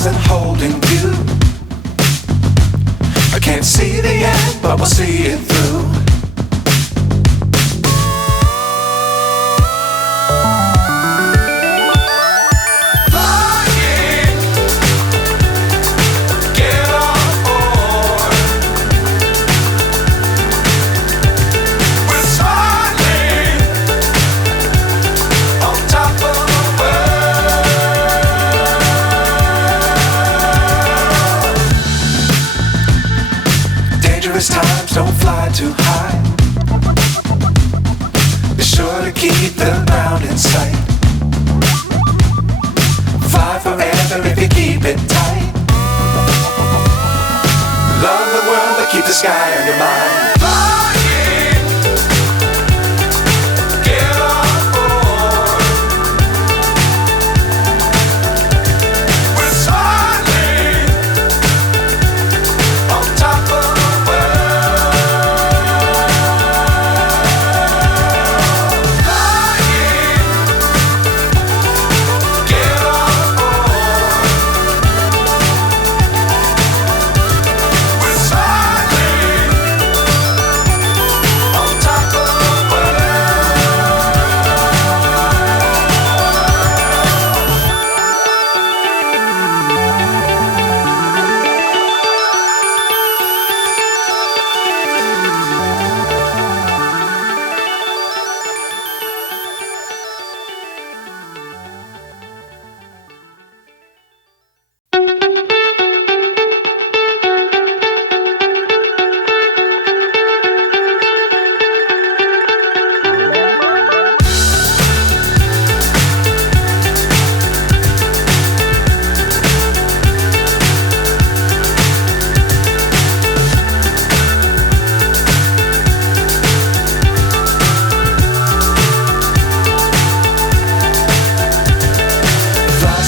stars and holding you. I can't see the end, but we'll see it through. Times don't fly too high. Be sure to keep the ground in sight. Fly forever if you keep it tight. Love the world but keep the sky on your mind.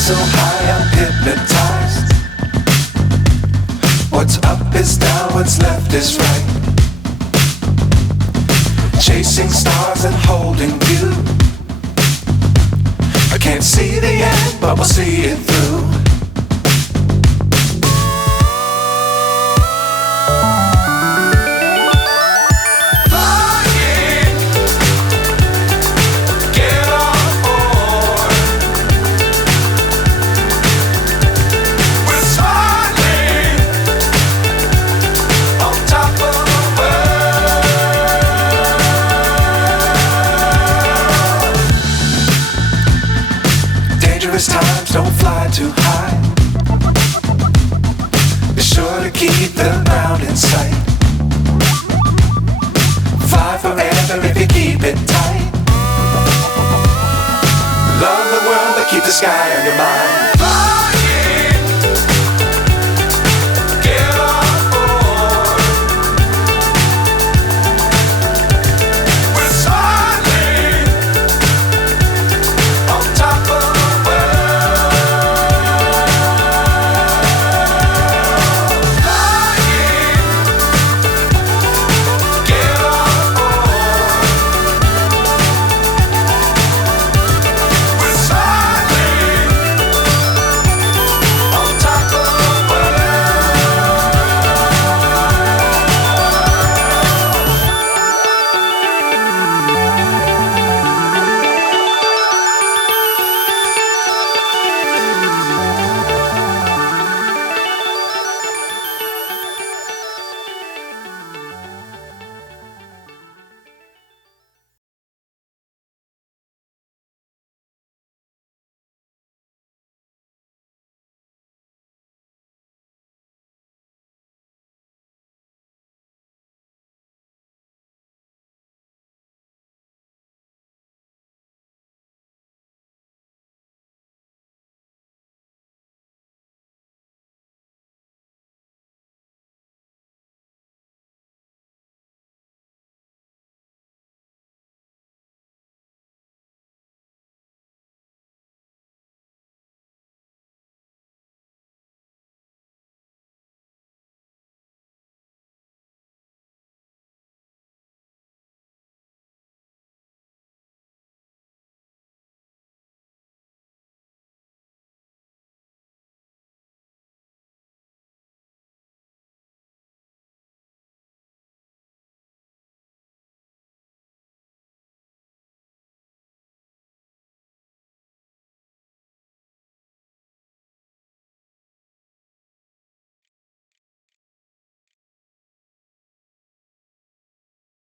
So high I'm hypnotized. What's up is down, what's left is right. Chasing stars and holding you. I can't see the end, but we'll see it through. Times don't fly too high. Be sure to keep the ground in sight. Fly forever if you keep it tight. Love the world but keep the sky on your mind.